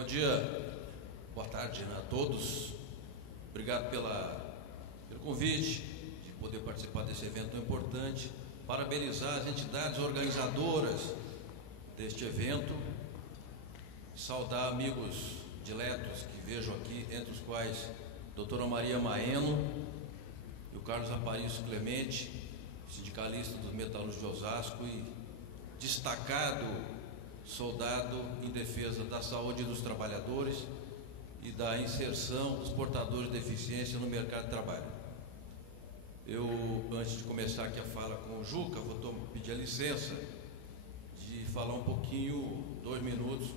Bom dia, boa tarde a todos. Obrigado pelo convite de poder participar desse evento tão importante. Parabenizar as entidades organizadoras deste evento. Saudar amigos diletos que vejo aqui, entre os quais a doutora Maria Maeno e o Carlos Aparício Clemente, sindicalista dos metalúrgicos de Osasco e destacado soldado em defesa da saúde dos trabalhadores e da inserção dos portadores de deficiência no mercado de trabalho. Eu, antes de começar aqui a fala com o Juca, vou pedir a licença de falar um pouquinho, 2 minutos,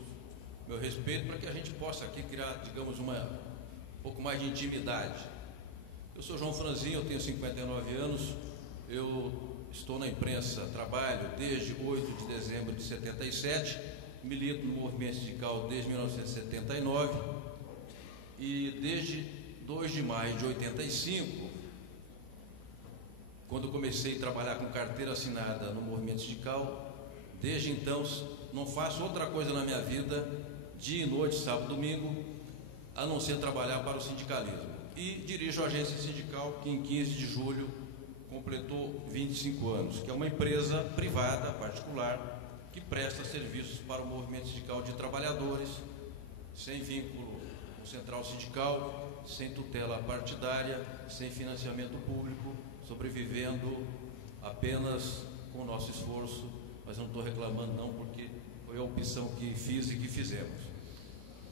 meu respeito, para que a gente possa aqui criar, digamos, um pouco mais de intimidade. Eu sou João Franzinho, eu tenho 59 anos, eu estou na imprensa, trabalho desde 8 de dezembro de 77, milito no movimento sindical desde 1979 e desde 2 de maio de 85, quando comecei a trabalhar com carteira assinada no movimento sindical, desde então não faço outra coisa na minha vida, dia e noite, sábado e domingo, a não ser trabalhar para o sindicalismo. E dirijo a agência sindical que em 15 de julho completou 25 anos, que é uma empresa privada, particular, que presta serviços para o movimento sindical de trabalhadores, sem vínculo com central sindical, sem tutela partidária, sem financiamento público, sobrevivendo apenas com o nosso esforço, mas não estou reclamando não, porque foi a opção que fiz e que fizemos.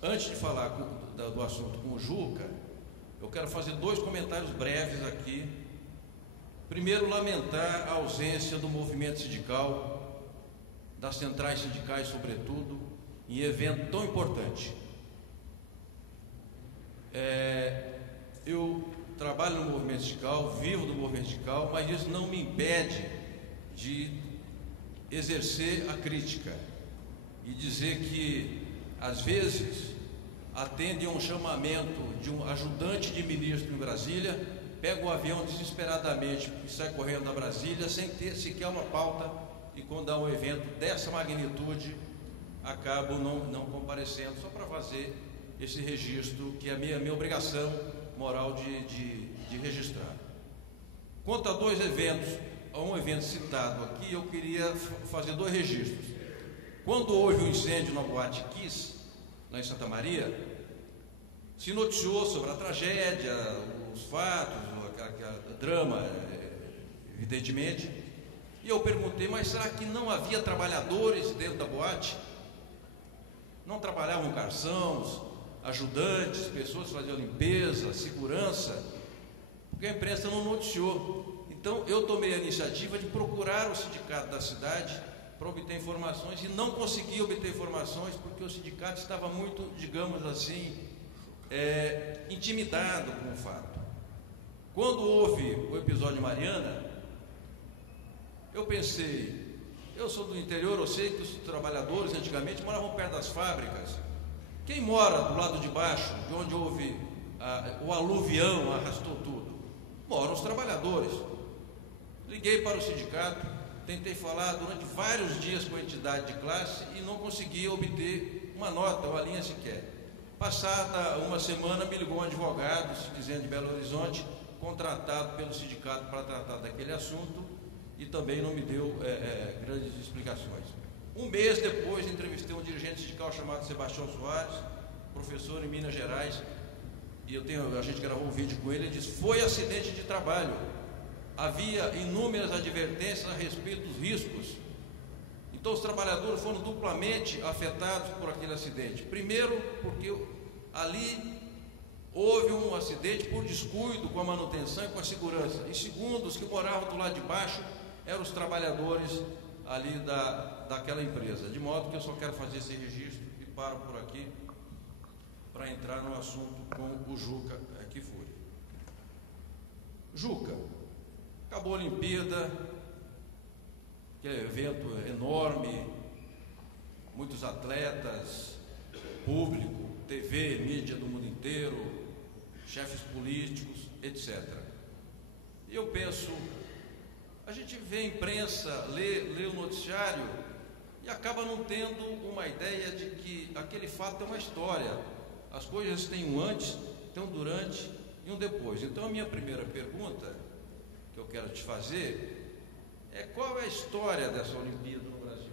Antes de falar do assunto com o Juca, eu quero fazer 2 comentários breves aqui. Primeiro, lamentar a ausência do movimento sindical, das centrais sindicais, sobretudo, em evento tão importante. Eu trabalho no movimento sindical, vivo do movimento sindical, mas isso não me impede de exercer a crítica e dizer que, às vezes, atende a um chamamento de um ajudante de ministro em Brasília, pega o avião desesperadamente e sai correndo a Brasília sem ter sequer uma pauta, e quando há um evento dessa magnitude acabo não comparecendo, só para fazer esse registro que é a minha obrigação moral de registrar. Quanto a 2 eventos, a um evento citado aqui, eu queria fazer 2 registros. Quando houve um incêndio na Boate Kiss, lá em Santa Maria, se noticiou sobre a tragédia, os fatos, o drama, evidentemente, e eu perguntei, mas será que não havia trabalhadores dentro da boate? Não trabalhavam garçons, ajudantes, pessoas que faziam limpeza, segurança? Porque a imprensa não noticiou. Então eu tomei a iniciativa de procurar o sindicato da cidade para obter informações, e não consegui obter informações porque o sindicato estava muito, digamos assim, intimidado com o fato. Quando houve o episódio Mariana, eu pensei, eu sou do interior, eu sei que os trabalhadores antigamente moravam perto das fábricas. Quem mora do lado de baixo, de onde houve o aluvião, arrastou tudo? Moram os trabalhadores. Liguei para o sindicato, tentei falar durante vários dias com a entidade de classe e não consegui obter uma nota, uma linha sequer. Passada uma semana, me ligou um advogado, se dizendo de Belo Horizonte, contratado pelo sindicato para tratar daquele assunto, e também não me deu grandes explicações. Um mês depois, entrevistei um dirigente sindical chamado Sebastião Soares, professor em Minas Gerais, e a gente gravou um vídeo com ele, ele disse, foi acidente de trabalho. Havia inúmeras advertências a respeito dos riscos. Então os trabalhadores foram duplamente afetados por aquele acidente. Primeiro, porque ali houve um acidente por descuido com a manutenção e com a segurança. E segundo, os que moravam do lado de baixo eram os trabalhadores ali daquela empresa. De modo que eu só quero fazer esse registro e paro por aqui para entrar no assunto com o Juca que foi. Juca, acabou a Olimpíada, que é um evento enorme, muitos atletas, público, TV, mídia do mundo inteiro, chefes políticos, etc. E eu penso, a gente vê a imprensa, lê o noticiário e acaba não tendo uma ideia de que aquele fato é uma história. As coisas têm um antes, tem um durante e um depois. Então a minha primeira pergunta que eu quero te fazer é: qual é a história dessa Olimpíada no Brasil?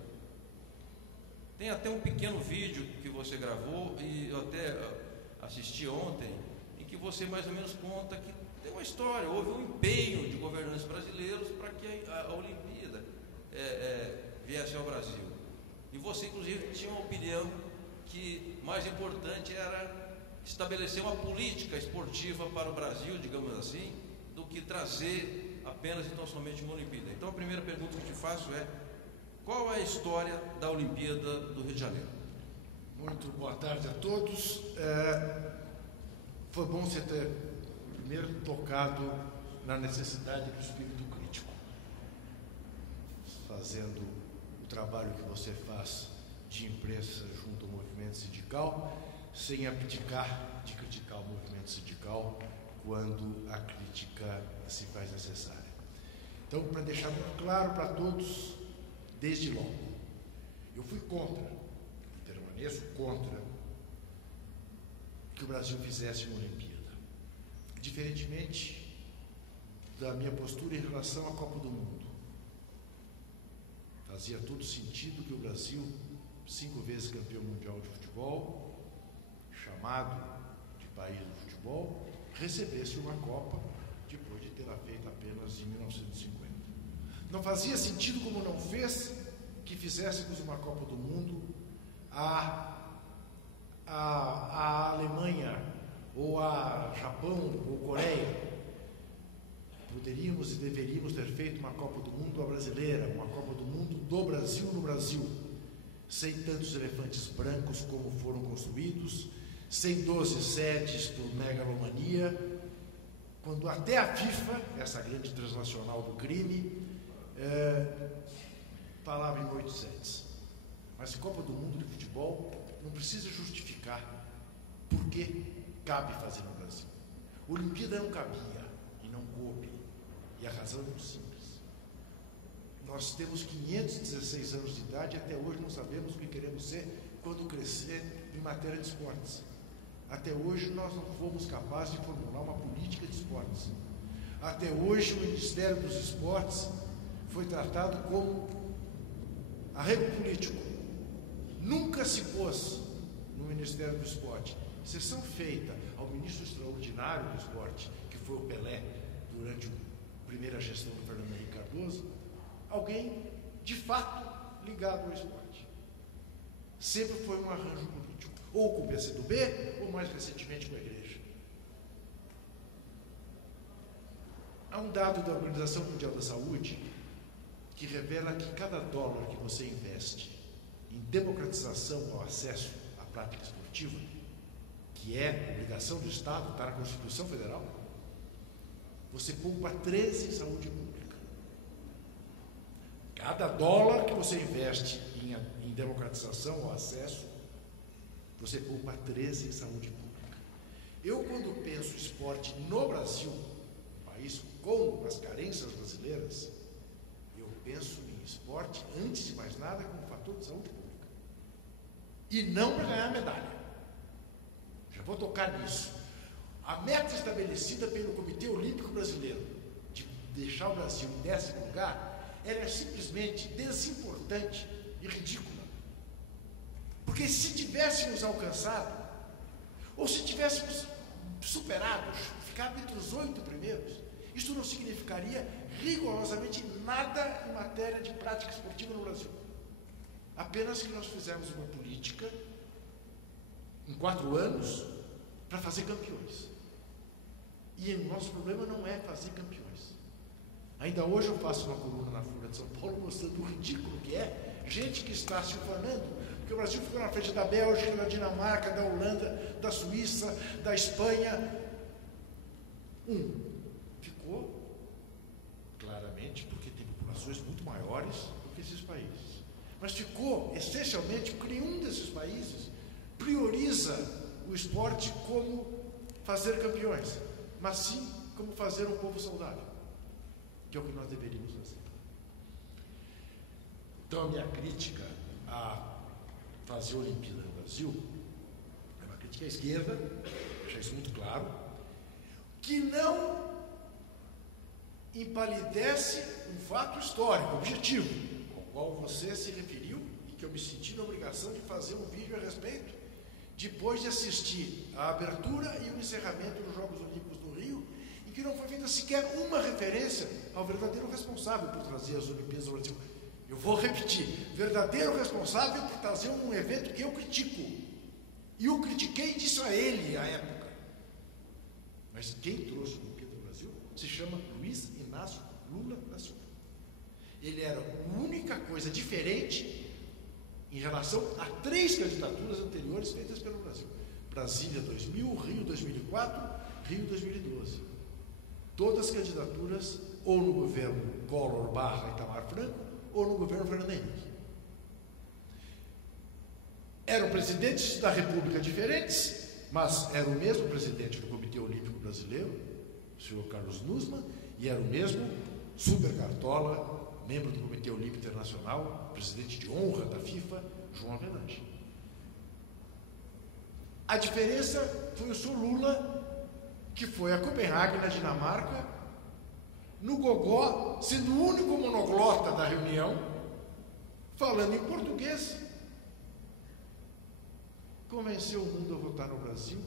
Tem até um pequeno vídeo que você gravou e eu até assisti ontem, em que você mais ou menos conta que tem uma história, houve um empenho de governantes brasileiros para que a Olimpíada viesse ao Brasil. E você, inclusive, tinha uma opinião que mais importante era estabelecer uma política esportiva para o Brasil, digamos assim, do que trazer apenas e tão somente uma Olimpíada. Então a primeira pergunta que eu te faço é: qual é a história da Olimpíada do Rio de Janeiro? Muito boa tarde a todos. Foi bom você ter primeiro tocado na necessidade do espírito crítico, fazendo o trabalho que você faz de imprensa junto ao movimento sindical, sem abdicar de criticar o movimento sindical quando a crítica se faz necessária. Então, para deixar muito claro para todos, desde logo, eu fui contra, permaneço contra que o Brasil fizesse uma Olimpíada. Diferentemente da minha postura em relação à Copa do Mundo. Fazia todo sentido que o Brasil, 5 vezes campeão mundial de futebol, chamado de país do futebol, recebesse uma Copa depois de tê-la feita apenas em 1950. Não fazia sentido, como não fez, que fizéssemos uma Copa do Mundo a Alemanha, ou a Japão, ou Coreia. Poderíamos e deveríamos ter feito uma Copa do Mundo à brasileira, uma Copa do Mundo do Brasil no Brasil, sem tantos elefantes brancos como foram construídos, sem 12 sedes por megalomania, quando até a FIFA, essa grande transnacional do crime, falava em 8 sedes. Mas Copa do Mundo de futebol não precisa justificar por que cabe fazer no Brasil. Olimpíada não cabia e não coube, e a razão é muito simples. Nós temos 516 anos de idade e até hoje não sabemos o que queremos ser quando crescer em matéria de esportes. Até hoje nós não fomos capazes de formular uma política de esportes. Até hoje o Ministério dos Esportes foi tratado como arrego político. Nunca se pôs no Ministério do Esporte, exceção feita ao ministro extraordinário do esporte, que foi o Pelé, durante a primeira gestão do Fernando Henrique Cardoso, alguém de fato ligado ao esporte. Sempre foi um arranjo político, ou com o PCdoB, ou mais recentemente com a Igreja. Há um dado da Organização Mundial da Saúde que revela que cada dólar que você investe em democratização ao acesso à prática esportiva, que é obrigação do Estado, está na Constituição Federal, você poupa 13 em saúde pública. Cada dólar que você investe em democratização ao acesso, você poupa 13 em saúde pública. Eu, quando penso esporte no Brasil, um país com as carências brasileiras, eu penso em esporte, antes de mais nada, como fator de saúde pública. E não para ganhar medalha. Já vou tocar nisso. A meta estabelecida pelo Comitê Olímpico Brasileiro de deixar o Brasil em 10º lugar, ela é simplesmente desimportante e ridícula. Porque se tivéssemos alcançado, ou se tivéssemos superado, ficado entre os 8 primeiros, isso não significaria rigorosamente nada em matéria de prática esportiva no Brasil. Apenas que nós fizemos uma política em 4 anos para fazer campeões. E o nosso problema não é fazer campeões. Ainda hoje eu faço uma coluna na Folha de São Paulo mostrando o ridículo que é gente que está se ufanando, porque o Brasil ficou na frente da Bélgica, da Dinamarca, da Holanda, da Suíça, da Espanha. Ficou claramente porque tem populações muito maiores do que esses países. Mas ficou essencialmente porque nenhum desses países prioriza o esporte como fazer campeões, mas sim como fazer um povo saudável, que é o que nós deveríamos fazer. Então a minha crítica a fazer a Olimpíada no Brasil, é uma crítica à esquerda, deixa isso muito claro, que não empalidece um fato histórico, objetivo, ao qual você se referiu e que eu me senti na obrigação de fazer um vídeo a respeito, depois de assistir a abertura e o encerramento dos Jogos Olímpicos do Rio, em que não foi feita sequer uma referência ao verdadeiro responsável por trazer as Olimpíadas ao Brasil. Eu vou repetir, verdadeiro responsável por trazer um evento que eu critico. E eu critiquei e disse a ele à época. Mas quem trouxe a Olimpíada do Brasil se chama Luiz Inácio Lula da Silva. Ele era a única coisa diferente em relação a 3 candidaturas anteriores feitas pelo Brasil. Brasília 2000, Rio 2004, Rio 2012. Todas as candidaturas ou no governo Collor/Itamar Franco ou no governo Fernando Henrique. Eram presidentes da República diferentes, mas era o mesmo presidente do Comitê Olímpico Brasileiro, o senhor Carlos Nussmann, e era o mesmo Super Cartola, membro do Comitê Olímpico Internacional, presidente de honra da FIFA, João Avelange. A diferença foi o senhor Lula, que foi a Copenhague, na Dinamarca, no gogó, sendo o único monoglota da reunião, falando em português, convenceu o mundo a votar no Brasil,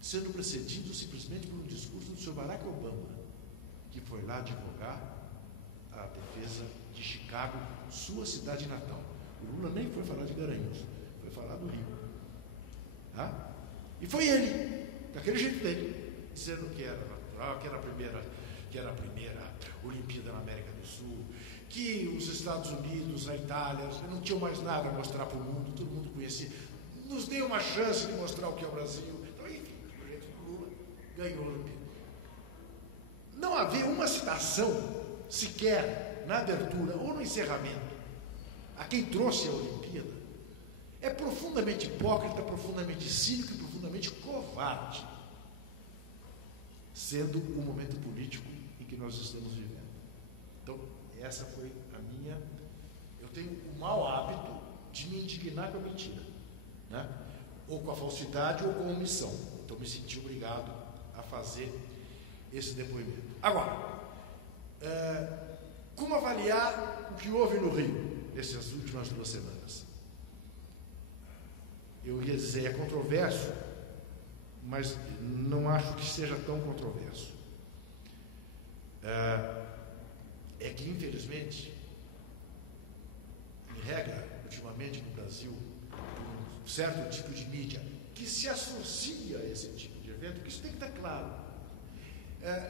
sendo precedido simplesmente por um discurso do senhor Barack Obama, que foi lá advogar a defesa de Chicago, sua cidade natal. O Lula nem foi falar de Garanhuns, foi falar do Rio. Tá? E foi ele, daquele jeito dele, dizendo que era natural, que era a primeira Olimpíada na América do Sul, que os Estados Unidos, a Itália, não tinham mais nada a mostrar para o mundo, todo mundo conhecia. Nos deu uma chance de mostrar o que é o Brasil. Então, enfim, o projeto do Lula ganhou a Olimpíada. Não havia uma citação sequer na abertura ou no encerramento a quem trouxe a Olimpíada. É profundamente hipócrita, profundamente cínico e profundamente covarde, sendo o momento político em que nós estamos vivendo. Então, essa foi a minha... Eu tenho o mau hábito de me indignar com a mentira, né? Ou com a falsidade ou com a omissão. Então, me senti obrigado a fazer esse depoimento. Agora, como avaliar o que houve no Rio nessas últimas 2 semanas? Eu ia dizer, é controverso, mas não acho que seja tão controverso. É que, infelizmente, em regra, ultimamente no Brasil, um certo tipo de mídia que se associa a esse tipo de evento, que isso tem que estar claro.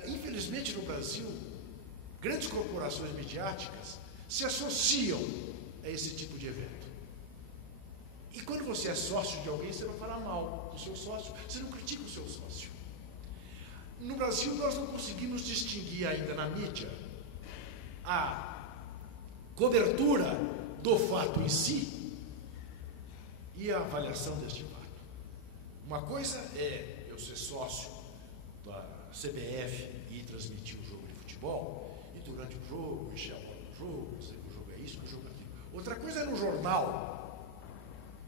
Infelizmente, no Brasil, grandes corporações midiáticas se associam a esse tipo de evento. E quando você é sócio de alguém, você vai falar mal do seu sócio, você não critica o seu sócio. No Brasil, nós não conseguimos distinguir ainda na mídia a cobertura do fato em si e a avaliação deste fato. Uma coisa é eu ser sócio da CBF e transmitir um jogo de futebol, e durante o jogo, encher a bola do jogo, dizer que o jogo é isso, que o jogo é aquilo. Outra coisa é no jornal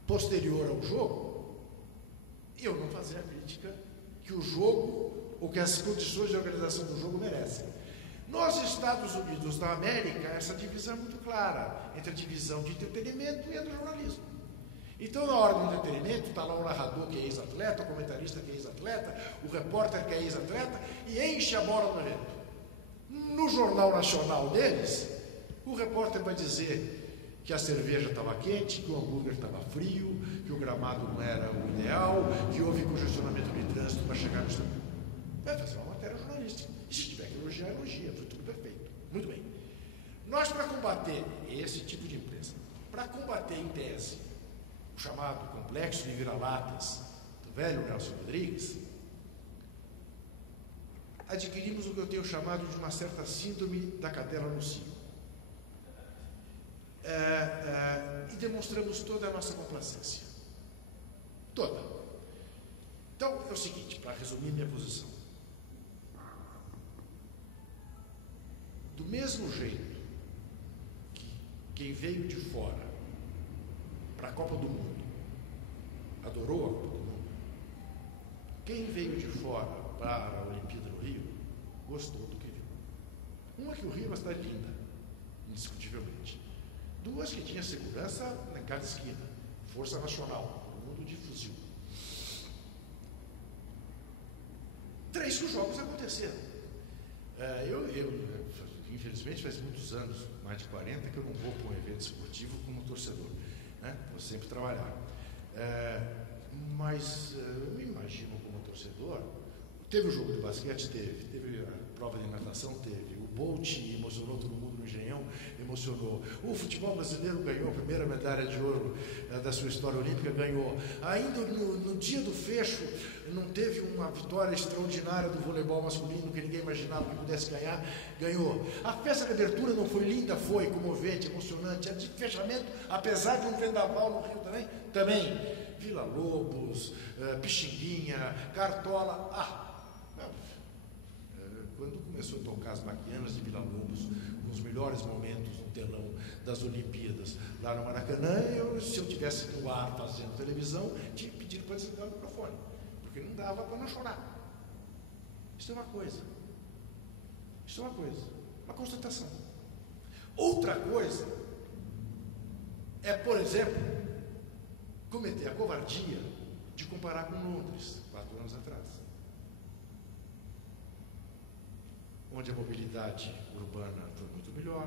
posterior ao jogo, eu não fazer a crítica que o jogo ou que as condições de organização do jogo merecem. Nos Estados Unidos da América, essa divisão é muito clara entre a divisão de entretenimento e a do jornalismo. Então, na hora do entretenimento, está lá o narrador que é ex-atleta, o comentarista que é ex-atleta, o repórter que é ex-atleta, e enche a bola do evento. No Jornal Nacional deles, o repórter vai dizer que a cerveja estava quente, que o hambúrguer estava frio, que o gramado não era o ideal, que houve congestionamento de trânsito para chegar no estado. Vai fazer uma matéria jornalística. E se tiver que elogiar, elogia. Foi tudo perfeito. Muito bem. Nós, para combater esse tipo de empresa, para combater em tese o chamado complexo de vira-latas do velho Nelson Rodrigues, adquirimos o que eu tenho chamado de uma certa síndrome da cadela no cio. E demonstramos toda a nossa complacência. Toda. Então, é o seguinte, para resumir minha posição. Do mesmo jeito que quem veio de fora para a Copa do Mundo, adorou a Copa do Mundo. Quem veio de fora para a Olimpíada no Rio, gostou do que viu. Uma, que o Rio é uma cidade linda, indiscutivelmente. Duas, que tinha segurança em cada esquina, Força Nacional, todo mundo de fuzil. Três, que os jogos aconteceram. Infelizmente, faz muitos anos, mais de 40, que eu não vou para um evento esportivo como torcedor, né? Vou sempre trabalhar. Mas eu me imagino como torcedor. Teve o jogo de basquete? Teve a prova de natação? Teve. O Bolt emocionou todo mundo no Engenhão, emocionou. O futebol brasileiro ganhou a primeira medalha de ouro da sua história olímpica, ganhou. Ainda no dia do fecho, não teve uma vitória extraordinária do voleibol masculino que ninguém imaginava que pudesse ganhar, ganhou. A festa de abertura não foi linda? Foi comovente, emocionante. A de fechamento, apesar de um vendaval no Rio também. Vila Lobos, Pixinguinha, Cartola. Quando começou a tocar as baquianas de Vila Lobos, nos melhores momentos no telão das Olimpíadas, lá no Maracanã, se eu tivesse no ar fazendo televisão, tinha que pedir para desligar o microfone, porque não dava para não chorar. Isso é uma coisa. Uma constatação. Outra coisa é, por exemplo, cometer a covardia de comparar com Londres, 4 anos atrás, onde a mobilidade urbana foi muito melhor,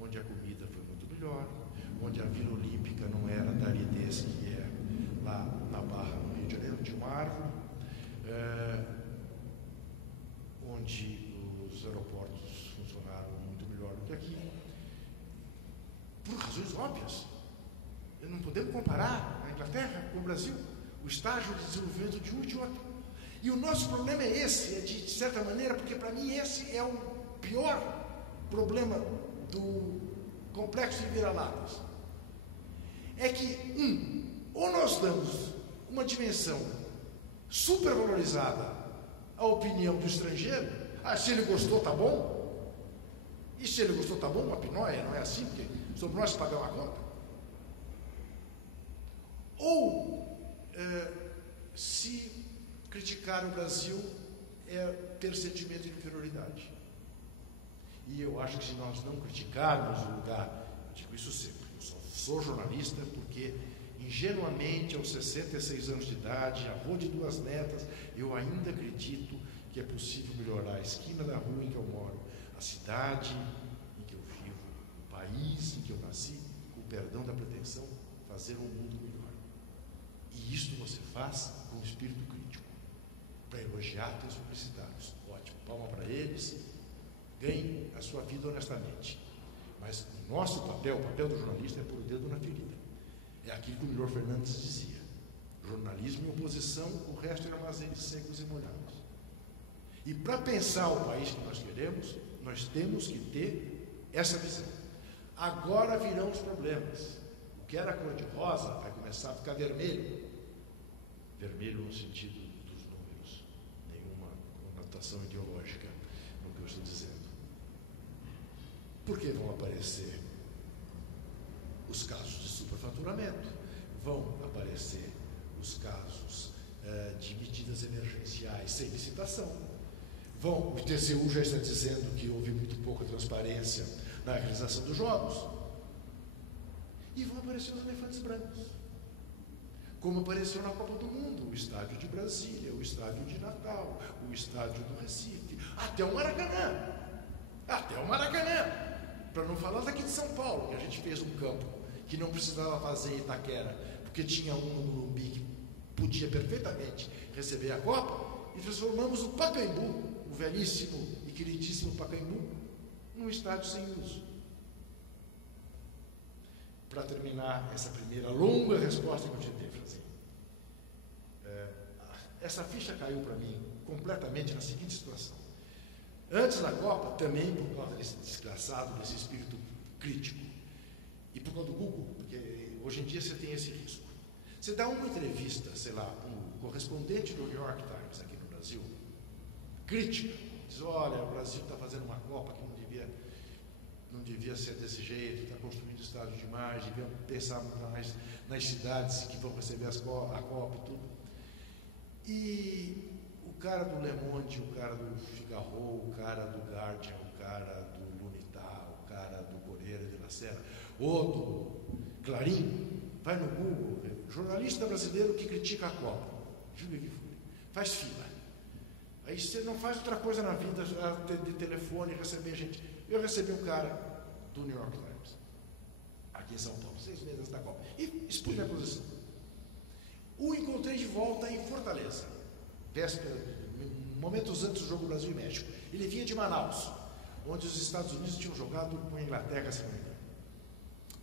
onde a comida foi muito melhor, onde a Vila Olímpica não era da aridez que é lá na Barra, no Rio de Janeiro, tinha uma árvore, onde os aeroportos funcionaram muito melhor do que aqui, por razões óbvias. Não podemos comparar a Inglaterra com o Brasil, o estágio de desenvolvimento de um e de outro. E o nosso problema é esse, de certa maneira, porque para mim esse é o pior problema do complexo de vira-latas. É que, ou nós damos uma dimensão supervalorizada à opinião do estrangeiro, se ele gostou, tá bom, e se ele gostou, tá bom, uma pinóia, não é assim, porque somos nós que pagamos a conta. Ou, se criticar o Brasil é ter sentimento de inferioridade. E eu acho que se nós não criticarmos o lugar, eu digo isso sempre, eu só sou jornalista porque, ingenuamente, aos 66 anos de idade, avô de 2 netas, eu ainda acredito que é possível melhorar a esquina da rua em que eu moro, a cidade em que eu vivo, o país em que eu nasci, com o perdão da pretensão, fazer um mundo melhor. E isto você faz com espírito crítico, para elogiar teus publicitários. Ótimo, palma para eles, ganhe a sua vida honestamente. Mas o nosso papel, o papel do jornalista, é pôr o dedo na ferida. É aquilo que o Milor Fernandes dizia: jornalismo em oposição, o resto é armazéns secos e molhados. E para pensar o país que nós queremos, nós temos que ter essa visão. Agora virão os problemas. O que era cor de rosa vai começar a ficar vermelho. Vermelho no sentido dos números, nenhuma conotação ideológica no que eu estou dizendo. Porque vão aparecer os casos de superfaturamento, vão aparecer os casos de medidas emergenciais sem licitação, o TCU já está dizendo que houve muito pouca transparência na realização dos jogos, e vão aparecer os elefantes brancos. Como apareceu na Copa do Mundo, o estádio de Brasília, o estádio de Natal, o estádio do Recife, até o Maracanã. Para não falar daqui de São Paulo, que a gente fez um campo que não precisava fazer em Itaquera, porque tinha um no Morumbi que podia perfeitamente receber a Copa, e transformamos o Pacaembu, o velhíssimo e queridíssimo Pacaembu, num estádio sem uso. Para terminar essa primeira longa resposta que eu te dei, Franzinho, essa ficha caiu para mim completamente na seguinte situação. Antes da Copa, também por causa desse desgraçado, desse espírito crítico, e por causa do Google, porque hoje em dia você tem esse risco. Você dá uma entrevista, sei lá, um correspondente do New York Times aqui no Brasil, crítica, diz: olha, o Brasil está fazendo uma Copa que não devia. não devia ser desse jeito, está construindo estádio demais, deviam pensar mais nas cidades que vão receber a Copa e tudo. E o cara do Le Monde, o cara do Figaro, o cara do Guardian, o cara do L'Unità, o cara do Corriere della Sera, ou do Clarim, vai no Google, jornalista brasileiro que critica a Copa, Júlio Kfouri, faz fila. Aí você não faz outra coisa na vida, de telefone, receber gente. Eu recebi um cara do New York Times, aqui em São Paulo, 6 meses antes da Copa, e expus minha posição. O encontrei de volta em Fortaleza, véspera, momentos antes do jogo Brasil e México. Ele vinha de Manaus, onde os Estados Unidos tinham jogado com a Inglaterra, se não me engano.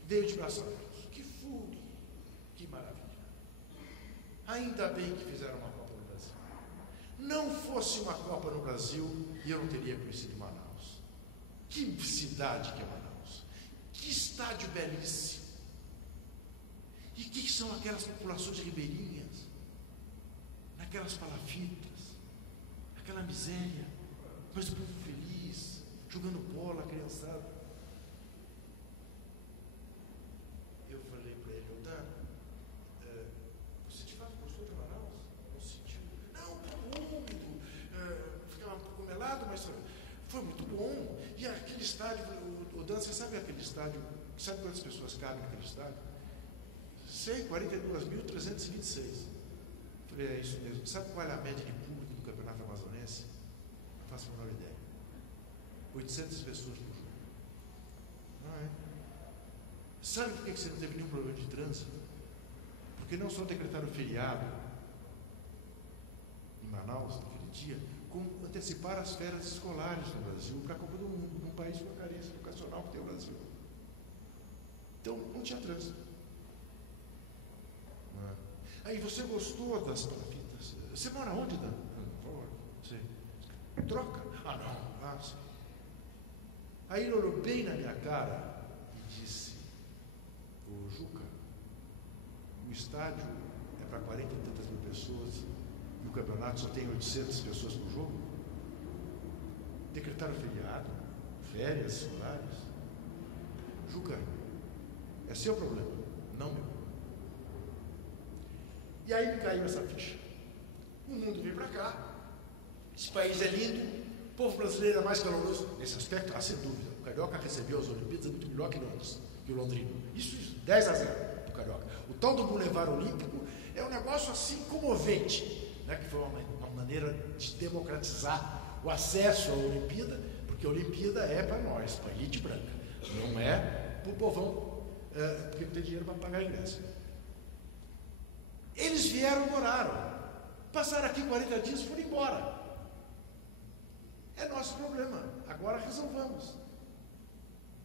Veio de braços abertos. Que fúria, que maravilha. Ainda bem que fizeram uma Copa no Brasil. Não fosse uma Copa no Brasil, eu não teria conhecido Manaus. Que cidade que é Manaus. Que estádio belíssimo. E o que são aquelas populações ribeirinhas? Naquelas palafitas, aquela miséria, mas o povo feliz, jogando bola, a criançada. Eu falei para ele, Otávio, você de fato gostou de Manaus? Não sentiu? Não, um pouco úmido, ficava um pouco melado, mas foi muito bom. E aquele estádio, o Dan, você sabe aquele estádio, sabe quantas pessoas cabem naquele estádio? 42.326. Falei, é isso mesmo. Sabe qual é a média de público do Campeonato Amazonense? Não faço a menor ideia. 800 pessoas por jogo. Não é? Sabe por que você não teve nenhum problema de trânsito? Porque não só decretaram feriado em Manaus, naquele dia, como anteciparam as férias escolares no Brasil para a Copa do Mundo, num país com a carência educacional que tem o Brasil. Então, não tinha trânsito. Aí, você gostou das palafitas? Você mora onde, Dan? Por favor. Sim. Troca? Ah, não. Ah, sim. Aí ele olhou bem na minha cara e disse, ô Juca, o estádio é para 40 e tantas mil pessoas e o campeonato só tem 800 pessoas por jogo? Decretaram feriado, férias, horários. Juca, é seu problema, não meu. E aí me caiu essa ficha. O mundo veio para cá, esse país é lindo, o povo brasileiro é mais caloroso. Nesse aspecto, sem dúvida, o Carioca recebeu as Olimpíadas muito melhor que Londres, que o Londrino. Isso, 10-0 para o Carioca. O tal do Boulevard Olímpico é um negócio assim comovente, né? Que foi uma maneira de democratizar o acesso à Olimpíada, porque a Olimpíada é para nós, para a elite branca, não é para o povão que não tem dinheiro para pagar ingresso. Eles vieram, moraram, passaram aqui 40 dias e foram embora. É nosso problema, agora resolvamos.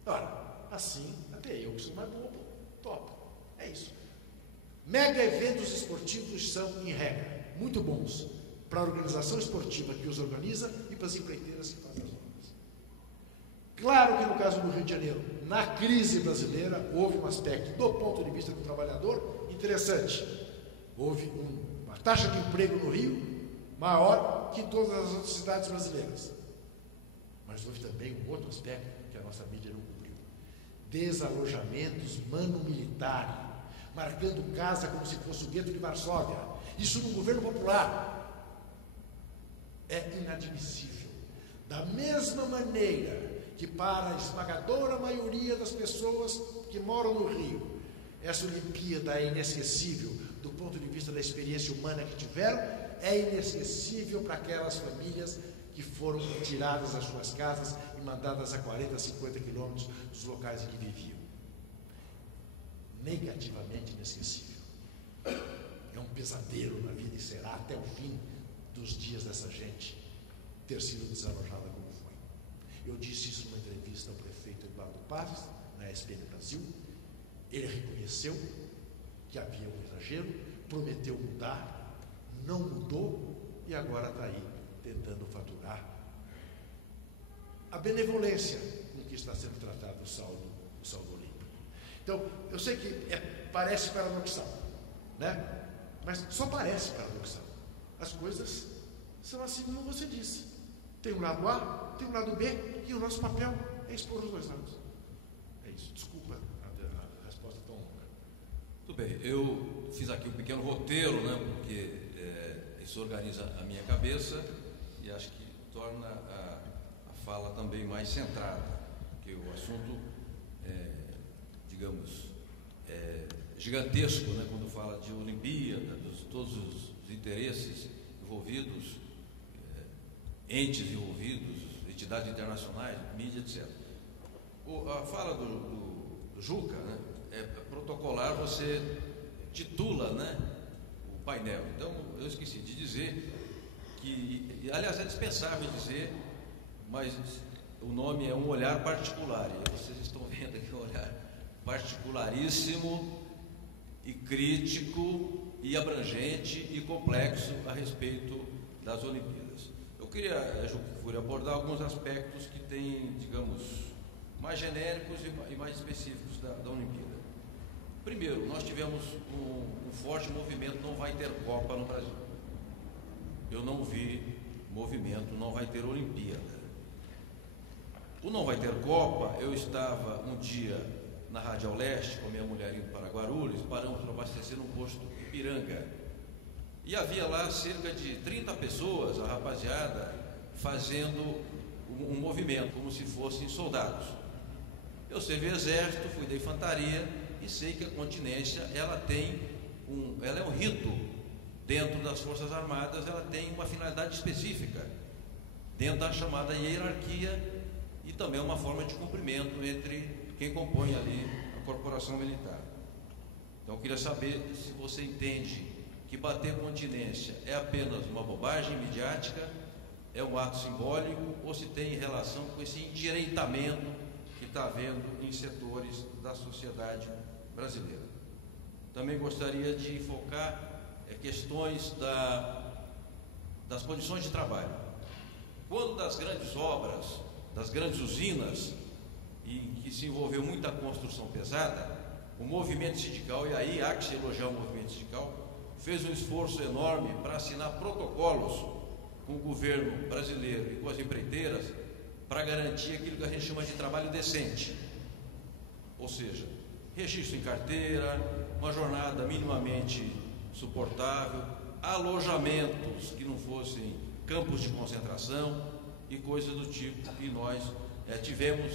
Ora, assim, até eu que sou mais bobo, topo. É isso. Mega eventos esportivos são, em regra, muito bons para a organização esportiva que os organiza e para as empreiteiras que fazem as obras. Claro que no caso do Rio de Janeiro, na crise brasileira, houve um aspecto do ponto de vista do trabalhador interessante. Houve uma taxa de emprego no Rio maior que em todas as outras cidades brasileiras. Mas houve também um outro aspecto que a nossa mídia não cobriu. Desalojamentos mano-militar, marcando casa como se fosse o gueto de Varsóvia. Isso no governo popular. É inadmissível. Da mesma maneira que para a esmagadora maioria das pessoas que moram no Rio, essa Olimpíada é inesquecível do ponto de vista da experiência humana que tiveram, é inesquecível para aquelas famílias que foram tiradas das suas casas e mandadas a 40, 50 quilômetros dos locais em que viviam. Negativamente inesquecível. É um pesadelo na vida e será até o fim dos dias dessa gente ter sido desalojada como foi. Eu disse isso numa entrevista ao prefeito Eduardo Paes, na SPN Brasil. Ele reconheceu que havia um exagero, prometeu mudar, não mudou e agora está aí tentando faturar a benevolência com que está sendo tratado o saldo olímpico. Então, eu sei que parece paradoxal, né? Mas só parece paradoxal. As coisas são assim como você disse. Tem um lado A, tem um lado B, e o nosso papel é expor os dois lados. É isso. Desculpa a resposta tão longa. Tudo bem, eu fiz aqui um pequeno roteiro, né, porque isso organiza a minha cabeça e acho que torna a fala também mais centrada, porque o assunto digamos, gigantesco, né, quando fala de Olimpíada, todos os interesses envolvidos, entes envolvidos, entidades internacionais, mídia, etc. A fala do Juca, né, é protocolar, você titula, né, o painel. Então, eu esqueci de dizer que, aliás, é dispensável dizer, mas o nome é Um Olhar Particular, e vocês estão vendo aqui um olhar particularíssimo e crítico e abrangente e complexo a respeito das Olimpíadas. Eu queria, Juca Kfouri, abordar alguns aspectos que têm, digamos, mais genéricos e mais específicos da Olimpíada. Primeiro, nós tivemos um forte movimento Não Vai Ter Copa no Brasil. Eu não vi movimento Não Vai Ter Olimpíada. O Não Vai Ter Copa, eu estava um dia na Radial Leste, com a minha mulher indo para Guarulhos, paramos para abastecer num posto Ipiranga. E havia lá cerca de 30 pessoas, a rapaziada, fazendo um movimento, como se fossem soldados. Eu servi exército, fui da infantaria e sei que a continência, ela é um rito dentro das Forças Armadas, ela tem uma finalidade específica, dentro da chamada hierarquia e também uma forma de cumprimento entre quem compõe ali a corporação militar. Então eu queria saber se você entende que bater continência é apenas uma bobagem midiática, é um ato simbólico, ou se tem relação com esse endireitamento que está havendo em setores da sociedade brasileira. Também gostaria de focar questões das condições de trabalho. Quando das grandes obras, das grandes usinas, em que se envolveu muita construção pesada, o movimento sindical, e aí há que se elogiar o movimento sindical, fez um esforço enorme para assinar protocolos com o governo brasileiro e com as empreiteiras para garantir aquilo que a gente chama de trabalho decente, ou seja, registro em carteira, uma jornada minimamente suportável, alojamentos que não fossem campos de concentração e coisas do tipo que nós tivemos,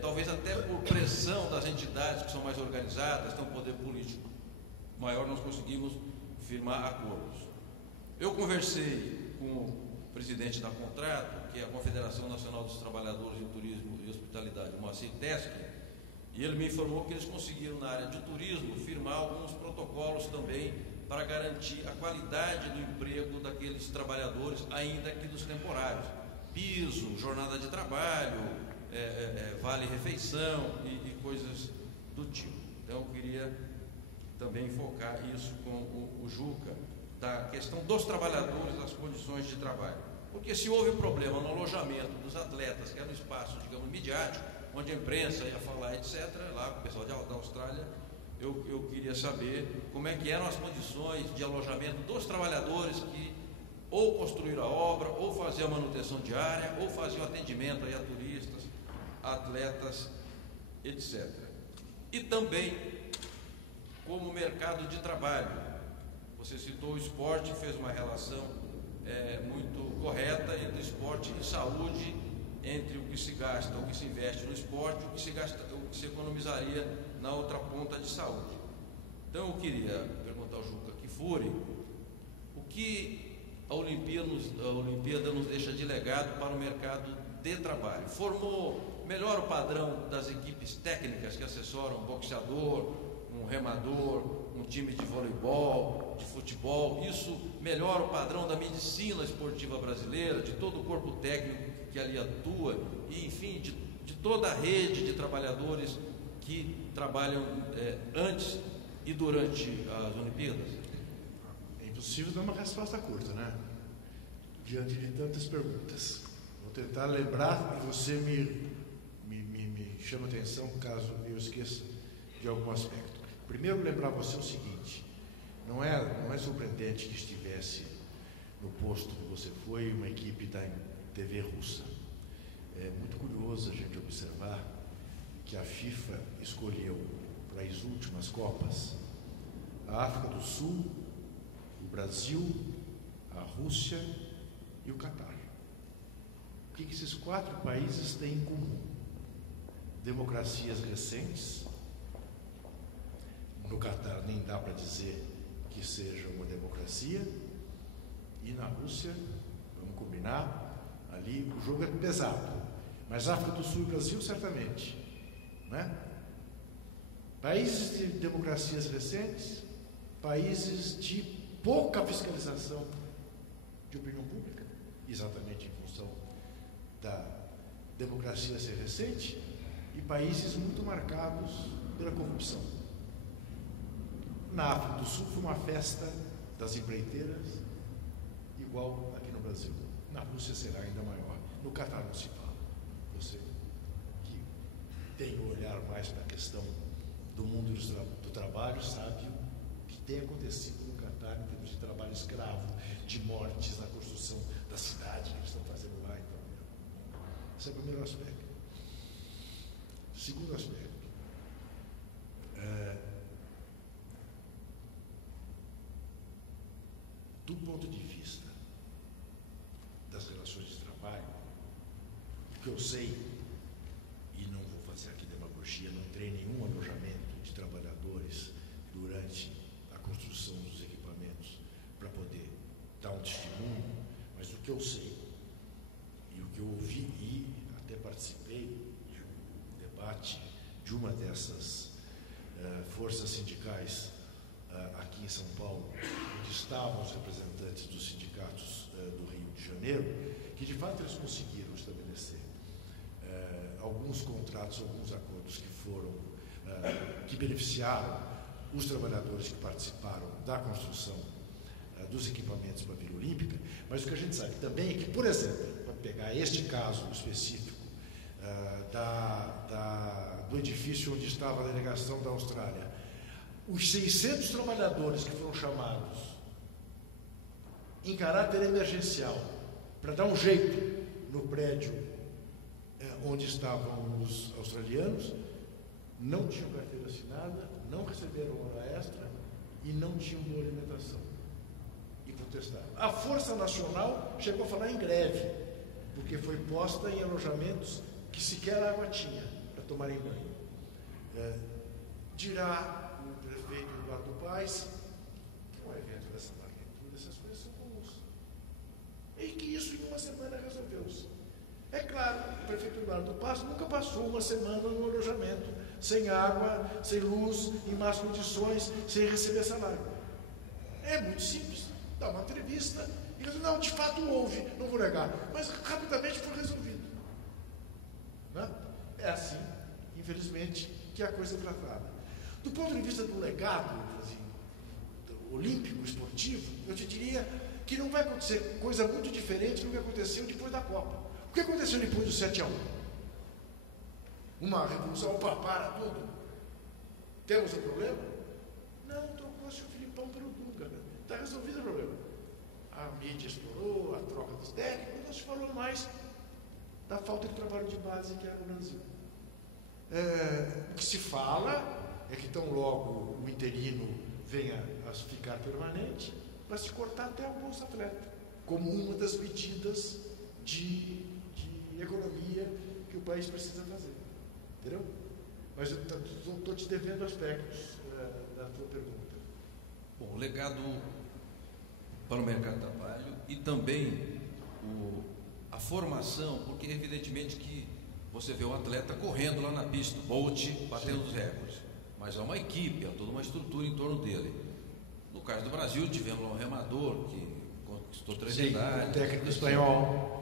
talvez até por pressão das entidades que são mais organizadas, têm um poder político maior, nós conseguimos firmar acordos. Eu conversei com o presidente da Contrato, que é a Confederação Nacional dos Trabalhadores de Turismo e Hospitalidade, o Moacir Teschi, e ele me informou que eles conseguiram, na área de turismo, firmar alguns protocolos também para garantir a qualidade do emprego daqueles trabalhadores, ainda que dos temporários. Piso, jornada de trabalho, vale-refeição e coisas do tipo. Então, eu queria também focar isso com o Juca, da questão dos trabalhadores, das condições de trabalho. Porque se houve problema no alojamento dos atletas, que era um espaço, digamos, midiático, onde a imprensa ia falar, etc., lá com o pessoal da Austrália, eu queria saber como é que eram as condições de alojamento dos trabalhadores que ou construíram a obra, ou faziam a manutenção diária, ou faziam atendimento aí a turistas, atletas, etc. E também como mercado de trabalho. Você citou o esporte, fez uma relação muito correta entre esporte e saúde, entre o que se gasta, o que se investe no esporte, o que se economizaria na outra ponta de saúde. Então eu queria perguntar ao Juca Kfouri o que a Olimpíada nos deixa de legado para o mercado de trabalho. Formou, melhora o padrão das equipes técnicas que assessoram um boxeador, um remador, um time de voleibol, de futebol. Isso melhora o padrão da medicina esportiva brasileira, de todo o corpo técnico que ali atua e, enfim, de toda a rede de trabalhadores que trabalham antes e durante as Olimpíadas. É impossível dar uma resposta curta, né? Diante de tantas perguntas. Vou tentar lembrar e você me chama atenção caso eu esqueça de algum aspecto. Primeiro, lembrar você o seguinte: não é surpreendente que estivesse no posto que você foi uma equipe da TV russa. É muito curioso a gente observar que a FIFA escolheu para as últimas Copas, a África do Sul, o Brasil, a Rússia e o Catar. O que esses 4 países têm em comum? Democracias recentes. No Catar nem dá para dizer que seja uma democracia. E na Rússia, vamos combinar, ali o jogo é pesado. Mas África do Sul e Brasil, certamente. Né? Países de democracias recentes, países de pouca fiscalização de opinião pública, exatamente em função da democracia ser recente, e países muito marcados pela corrupção. Na África do Sul foi uma festa das empreiteiras, igual aqui no Brasil. Na Rússia será ainda maior. No Catar não se fala. Você que tem o olhar mais para a questão do mundo do trabalho sabe o que tem acontecido no Catar em termos de trabalho escravo, de mortes na construção da cidade que eles estão fazendo lá. Então, esse é o primeiro aspecto. Segundo aspecto, do ponto de vista das relações de trabalho, o que eu sei, e não vou fazer aqui demagogia, não entrei em nenhum alojamento de trabalhadores durante a construção dos equipamentos para poder dar um testemunho, mas o que eu sei e o que eu ouvi e até participei de um debate de uma dessas forças sindicais aqui em São Paulo, onde estavam os representantes dos sindicatos do Rio de Janeiro, que de fato eles conseguiram estabelecer alguns contratos, alguns acordos que foram, que beneficiaram os trabalhadores que participaram da construção dos equipamentos para a Vila Olímpica, mas o que a gente sabe também é que, por exemplo, para pegar este caso específico do edifício onde estava a delegação da Austrália, os 600 trabalhadores que foram chamados em caráter emergencial para dar um jeito no prédio onde estavam os australianos, não tinham carteira assinada, não receberam hora extra e não tinham boa alimentação. E protestaram. A Força Nacional chegou a falar em greve, porque foi posta em alojamentos que sequer água tinha para tomarem banho. Dirá o prefeito Eduardo Paes que um evento dessa magnitude, essas coisas são comuns. E que isso em uma semana resolveu-se. É claro, o prefeito Eduardo Paes nunca passou uma semana no alojamento, sem água, sem luz, em más condições, sem receber salário. É muito simples. Dá uma entrevista e diz, não, de fato houve, não vou negar, mas rapidamente foi resolvido. Não? É assim, infelizmente, que a coisa é tratada. Do ponto de vista do legado assim, do olímpico, esportivo, eu te diria que não vai acontecer coisa muito diferente do que aconteceu depois da Copa. O que aconteceu depois do 7-1? Uma revolução, para tudo. Temos um problema? Não, trocou-se o Filipão pelo Dunga. Está resolvido o problema. A mídia explorou, a troca dos técnicos, não se falou mais da falta de trabalho de base que era no Brasil. O que se fala é que tão logo o interino venha a ficar permanente, vai se cortar até o Bolsa Atleta, como uma das medidas de economia que o país precisa fazer. Entendeu? Mas eu estou te devendo aspectos da tua pergunta. Bom, o legado para o mercado de trabalho e também a formação, porque evidentemente que você vê um atleta correndo lá na pista, Bolt, batendo os recordes, mas há uma equipe, há toda uma estrutura em torno dele. No caso do Brasil, tivemos lá um remador que conquistou 3 medalhas. Um técnico espanhol.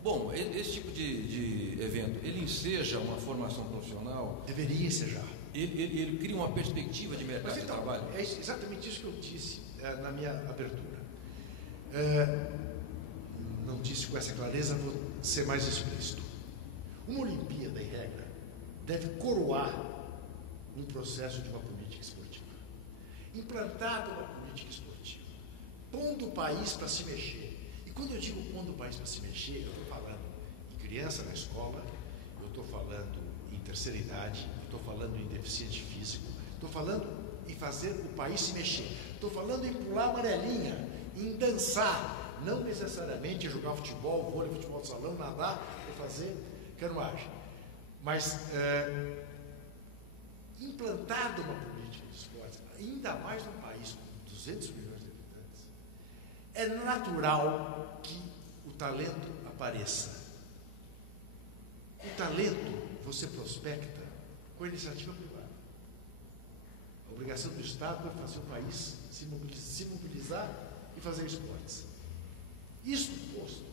Bom, esse tipo de evento, ele enseja uma formação profissional? Deveria ensejar. Ele cria uma perspectiva de mercado de trabalho? É exatamente isso que eu disse na minha abertura. Não disse com essa clareza, vou ser mais explícito. Uma Olimpíada, em regra, deve coroar um processo de uma política esportiva. Implantada uma política esportiva, pondo o país para se mexer. E quando eu digo pondo o país para se mexer, eu estou falando em criança na escola, eu estou falando em terceira idade, estou falando em deficiente físico, estou falando em fazer o país se mexer, estou falando em pular amarelinha, em dançar, não necessariamente em jogar futebol, vôlei, futebol de salão, nadar ou fazer canoagem, mas implantado uma política de esportes, ainda mais num país com 200 milhões de habitantes, é natural que o talento apareça. O talento você prospecta com a iniciativa privada. A obrigação do Estado é fazer o país se mobilizar e fazer esportes. Isso posto,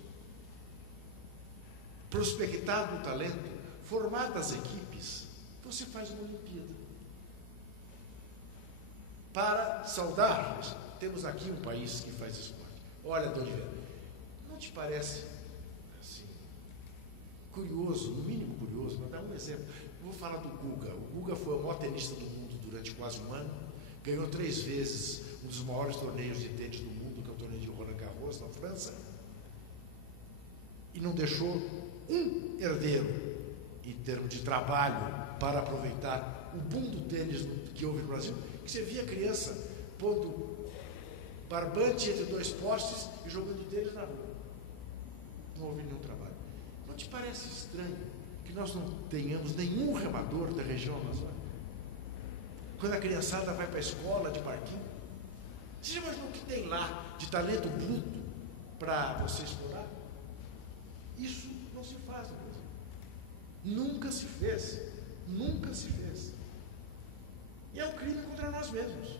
prospectado o talento, formadas as equipes, você faz uma Olimpíada. Para saudar, temos aqui um país que faz esporte. Olha, Dona Oliveira, não te parece assim, curioso, no mínimo curioso, vou dar um exemplo. Eu vou falar do Guga. O Guga foi o maior tenista do mundo durante quase um ano, ganhou 3 vezes um dos maiores torneios de tênis do mundo, que é o torneio de Roland Garros, na França, e não deixou um herdeiro em termos de trabalho para aproveitar o boom do tênis que houve no Brasil, que você via criança pondo barbante entre 2 postes e jogando tênis na rua. Não houve nenhum trabalho. Não te parece estranho que nós não tenhamos nenhum remador da região amazônica? Quando a criançada vai para a escola de parquinho, você já imaginou o que tem lá de talento bruto para você explorar? Isso não se faz no Brasil. Nunca se fez. Nunca se fez. E é um crime contra nós mesmos.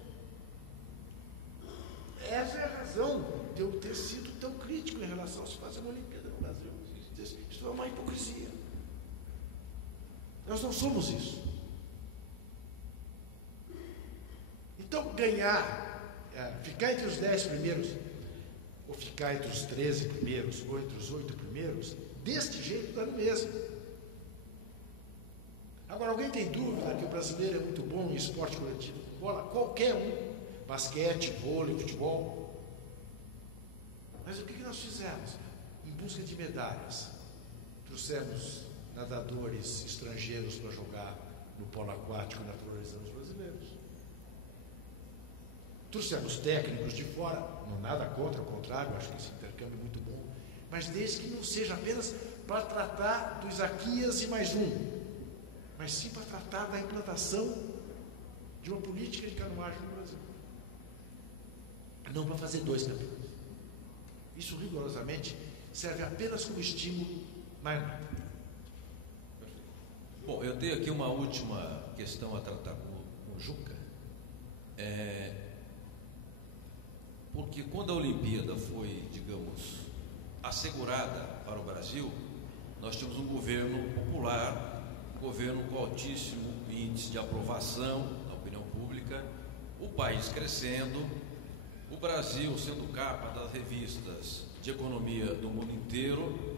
Essa é a razão de eu ter sido tão crítico em relação a se fazer uma Olimpíada no Brasil. Isso é uma hipocrisia. Nós não somos isso. Então, ficar entre os 10 primeiros, ou ficar entre os 13 primeiros, ou entre os 8 primeiros, deste jeito dá no mesmo. Agora, alguém tem dúvida que o brasileiro é muito bom em esporte coletivo? Bola, qualquer um. Basquete, vôlei, futebol. Mas o que nós fizemos? Em busca de medalhas, trouxemos nadadores estrangeiros para jogar no polo aquático, naturalizando os brasileiros. Trouxemos técnicos de fora, não nada contra, ao contrário, acho que esse intercâmbio é muito bom, mas desde que não seja apenas para tratar do Isaquias e mais um, mas sim para tratar da implantação de uma política de canoagem no Brasil. Não para fazer 2 campeões. Isso rigorosamente serve apenas como estímulo, mais nada. Bom, eu tenho aqui uma última questão a tratar com o Juca. Porque quando a Olimpíada foi, digamos, assegurada para o Brasil, nós tínhamos um governo popular, um governo com altíssimo índice de aprovação da opinião pública, o país crescendo, o Brasil sendo capa das revistas de economia do mundo inteiro,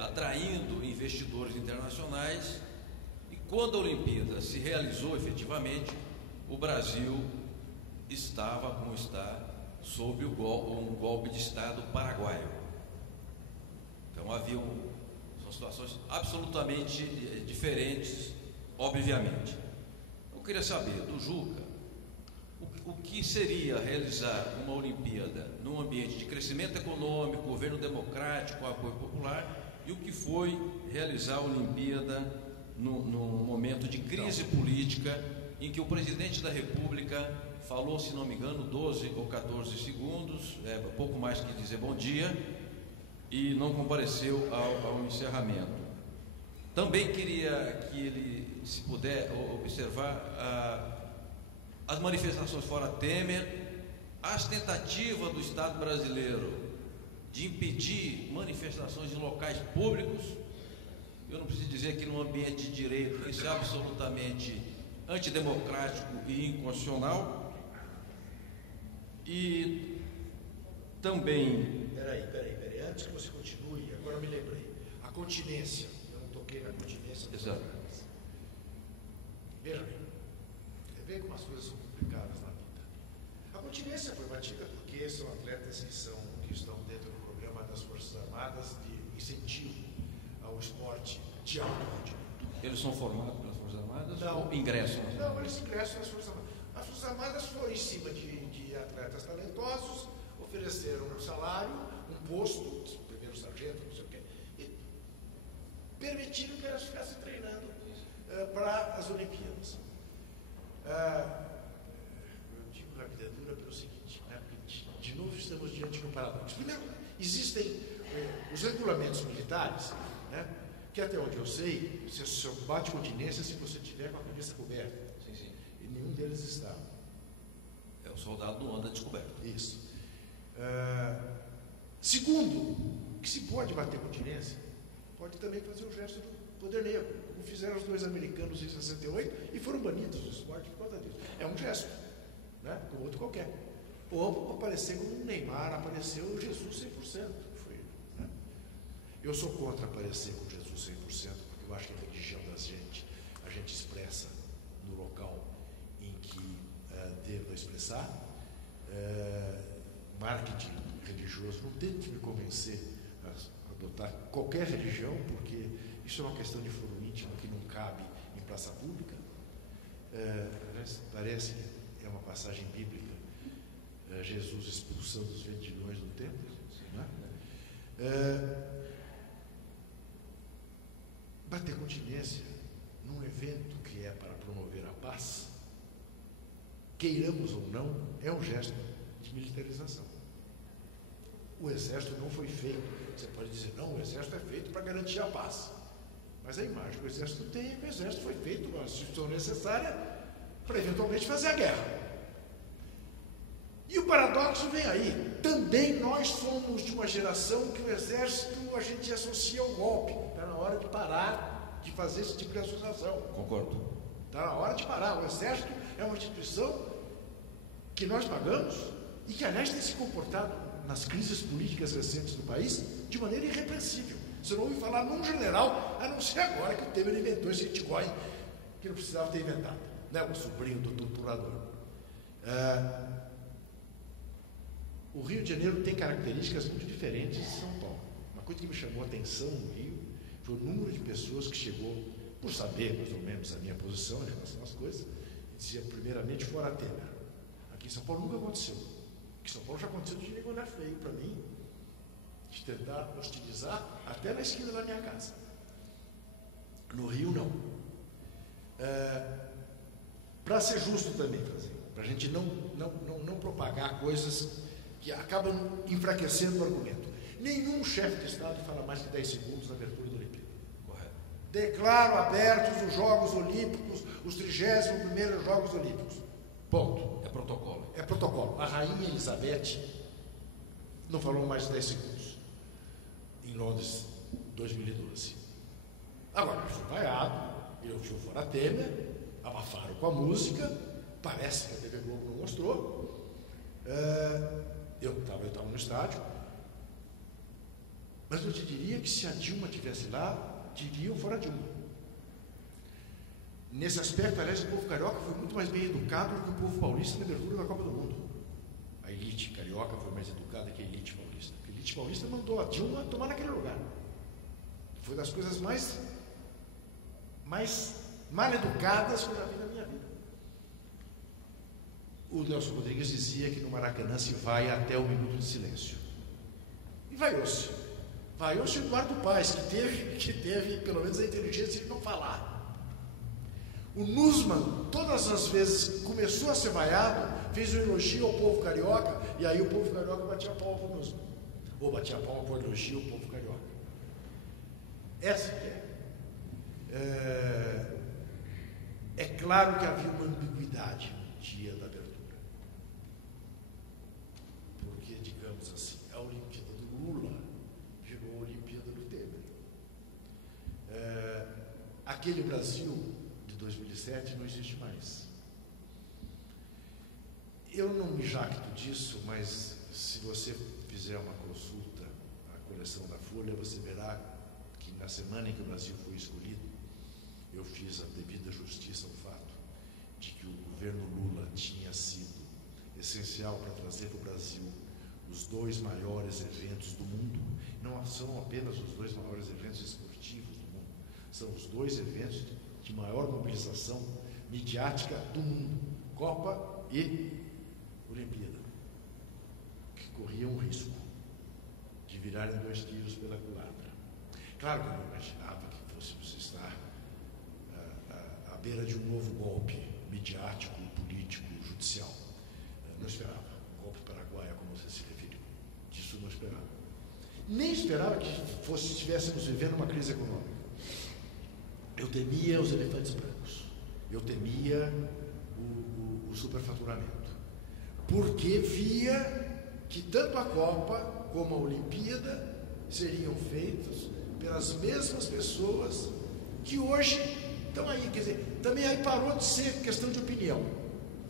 atraindo investidores internacionais, e quando a Olimpíada se realizou efetivamente, o Brasil estava, como está, sob um golpe de Estado paraguaio. Então são situações absolutamente diferentes, obviamente. Eu queria saber do Juca, o que seria realizar uma Olimpíada num ambiente de crescimento econômico, governo democrático, apoio popular, e o que foi realizar a Olimpíada num momento de crise política, em que o presidente da República falou, se não me engano, 12 ou 14 segundos, pouco mais que dizer bom dia, e não compareceu ao encerramento. Também queria que ele, se puder, observar as manifestações fora Temer, as tentativas do Estado brasileiro de impedir manifestações em locais públicos. Eu não preciso dizer que no ambiente de direito isso é absolutamente antidemocrático e inconstitucional. E também... Peraí, antes que você continue, agora eu me lembrei. A continência, eu não toquei na continência. Exato. Veja bem, vê como as coisas são complicadas na vida. A continência foi batida porque são atletas que estão dentro do programa das Forças Armadas de incentivo ao esporte de alto rendimento. Eles são formados pelas Forças Armadas? Não. Ou ingressam? Não, eles ingressam nas Forças Armadas. As Forças Armadas foram em cima de atletas talentosos, ofereceram um salário, um posto, primeiro sargento, não sei o quê, e permitiram que elas ficassem treinando para as Olimpíadas. Eu digo rapidez pelo seguinte, né, de novo estamos diante de um paradoxo. Primeiro, existem os regulamentos militares, né, que até onde eu sei, você só bate continência se você tiver com a cabeça coberta. Sim, sim. E nenhum deles está. É o soldado não anda descoberto. Isso. Segundo, que se pode bater continência, pode também fazer o gesto do poder negro, como fizeram os dois americanos em 68 e foram banidos do esporte por causa disso. É um gesto, né, como outro qualquer. Ou aparecer como um Neymar, apareceu o Jesus 100%. Foi, né? Eu sou contra aparecer com Jesus 100%, porque eu acho que a religião da gente, a gente expressa no local em que deva expressar. Marketing religioso, não tente me convencer a adotar qualquer religião, porque isso é uma questão de foro íntimo que não cabe em praça pública. Parece que é uma passagem bíblica, Jesus expulsando os vendilhões do templo, né? Bater continência num evento que é para promover a paz, queiramos ou não, é um gesto de militarização. O exército não foi feito, você pode dizer, não, o exército é feito para garantir a paz. Mas a imagem que o exército tem é que o exército foi feito uma instituição necessária para eventualmente fazer a guerra. E o paradoxo vem aí. Também nós somos de uma geração que o exército a gente associa ao golpe. Está na hora de parar de fazer esse tipo de associação. Concordo. Está na hora de parar. O exército é uma instituição que nós pagamos e que, aliás, tem se comportado nas crises políticas recentes do país de maneira irrepreensível. Você não ouve falar num general, a não ser agora que o Temer inventou esse Bitcoin, que não precisava ter inventado, né? O sobrinho do torturador. O Rio de Janeiro tem características muito diferentes de São Paulo. Uma coisa que me chamou a atenção no Rio foi o número de pessoas que chegou, por saber mais ou menos a minha posição em relação às coisas, e dizia, primeiramente, fora Temer. Aqui em São Paulo nunca aconteceu. Aqui em São Paulo já aconteceu de nego olhar feio para mim, de tentar hostilizar até na esquina da minha casa. No Rio, não. Para ser justo também, para a gente não propagar coisas que acabam enfraquecendo o argumento. Nenhum chefe de Estado fala mais que 10 segundos na abertura da Olimpíada. Correto. Declaro abertos os Jogos Olímpicos, os 31º Jogos Olímpicos. Ponto. É protocolo. É protocolo. A rainha Elizabeth não falou mais de 10 segundos em Londres, 2012. Agora, eu fui vaiado, eu fui fora Temer, abafaram com a música, parece que a TV Globo não mostrou. Eu estava no estádio, mas eu te diria que se a Dilma estivesse lá, diriam fora Dilma. Nesse aspecto, aliás, o povo carioca foi muito mais bem educado do que o povo paulista na abertura da Copa do Mundo. A elite carioca foi mais educada que a elite paulista. A elite paulista mandou a Dilma tomar naquele lugar. Foi das coisas mais mal educadas que eu já vi na minha vida. O Nelson Rodrigues dizia que no Maracanã se vai até o minuto de silêncio. E vaiou-se. Vaiou-se o Eduardo Paes, que teve pelo menos a inteligência de não falar. O Nussmann, todas as vezes começou a ser vaiado, fez um elogio ao povo carioca, e aí o povo carioca batia a palma para o Nussmann. Ou batia a palma para o elogio ao povo carioca. Essa que é. É claro que havia uma ambiguidade no dia da abertura. Porque, digamos assim, a Olimpíada do Lula virou a Olimpíada do Temer. Aquele Brasil de 2007 não existe mais. Eu não me jacto disso, mas se você fizer uma consulta à coleção da Folha, você verá que na semana em que o Brasil foi escolhido, eu fiz a devida justiça ao fato de que o governo Lula tinha sido essencial para trazer para o Brasil os 2 maiores eventos do mundo. Não são apenas os 2 maiores eventos esportivos do mundo, São os dois eventos de maior mobilização midiática do mundo, Copa e Olimpíada, que corriam o risco de virarem 2 tiros pela culatra. Claro que eu não imaginava que fôssemos estar à beira de um novo golpe midiático, político, judicial. Não esperava. Um golpe paraguaio, como você se referiu. Disso não esperava. Nem esperava que estivéssemos vivendo uma crise econômica. Eu temia os elefantes brancos. Eu temia o superfaturamento. Porque via que tanto a Copa como a Olimpíada seriam feitos pelas mesmas pessoas que hoje estão aí. Quer dizer, também aí parou de ser questão de opinião.